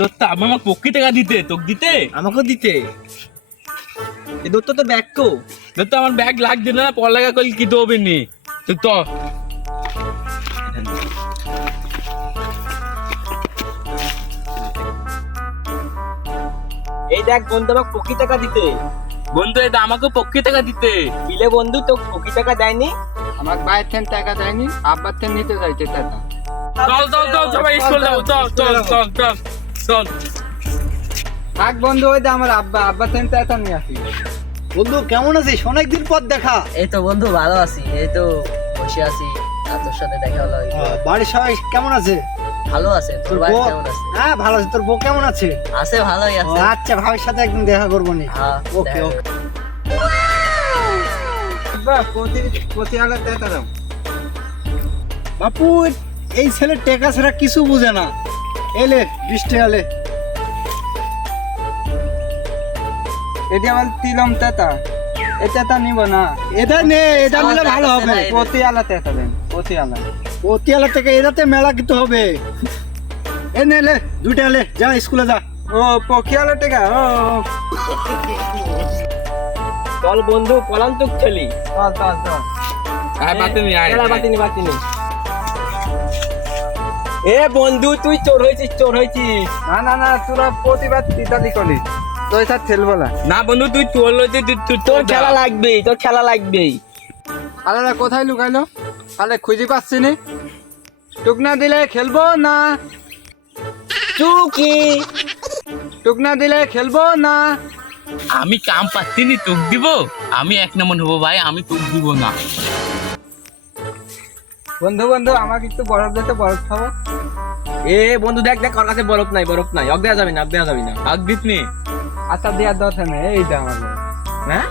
দত্ত আমার পক্ষে টাকা দিতে তোকে দিতে আমাকেও দিতে। এই দত্ত তো ব্যাগ কো? দত্ত আমার ব্যাগ লাগছে না, পড়ালেখা করলে কি হবে নি তো। এই দেখ বন্ধু আমাকে পক্ষী টাকা দিতে। বন্ধু এটা আমাকে পক্ষে টাকা দিতে। দিলে বন্ধু তো পক্ষী টাকা দেয়নি। আমার ভাইয়ের থেকে টাকা দেয়নি, আব্বার থেকে নিতে চাইছে টাকা। চল সবাই স্কুল যাও, চল। থাক বন্ধু, ওই যে আমার আব্বার থেকে টাকা নিয়ে আসি। বন্ধু কেমন আছিস? অনেকদিন পর দেখা। এই তো বন্ধু ভালো আছি, এই তো বসে আছি, আর তোর সাথে দেখা হলো। বাড়ির সবাই কেমন আছে? ভালো আছে, তোর ভাই কেমন আছে? হ্যাঁ ভালো আছে। তোর বউ কেমন আছে? আছে, ভালোই আছে। আচ্ছা, ভাবির সাথে একদিন দেখা করবো নি। হ্যাঁ, ওকে ওকে। প্রতি আলো টাকা দাও। বাপু এই ছেলে টেকা ছাড়া কিছু বুঝে না। এলে 20 টাকা এলে। এটি আমার তিলম টাকা, এই টাকা নিব না। এটা নে, এটা নিলে ভালো হবে। প্রতি আলো টাকা দেন, প্রতি আলো। পতিয়ালা থেকে এটাতে মেলা কিন্তু হবে। এ নে লে 2 টাকা লে, যা স্কুলে যা। ও পক্ষী আলো টাকা। ও চল বন্ধু পলান্তক খেলি। চল। আয় বাতিনি আয়। বাতিনি। এ বন্ধু তুই চোর হয়েছিস। না, তোরা প্রতিবাদ ইত্যাদি করিস, তোর সাথে খেলবো না। না বন্ধু তুই তোর লইতে তোর খেলা লাগবেই। আলাদা কোথায় লুকাইলো? তাহলে খুঁজে পাচ্ছি নি। টুকনা দিলে খেলবো না, টুকনা দিলে খেলবো না। আমি কাম পাচ্ছি নি, তোক দিব। আমি 1 নম্বর হবো ভাই, আমি তোক দিব না। বন্ধু আমাকে একটু বরফ দিতে, বরফ খাবো। এ বন্ধু দেখ ওর কাছে বরফ নাই। অগ দেওয়া যাবে না। আগ দিতনি। আচ্ছা দেওয়ার দরকার নেই, এইটা আমার বরফ। হ্যাঁ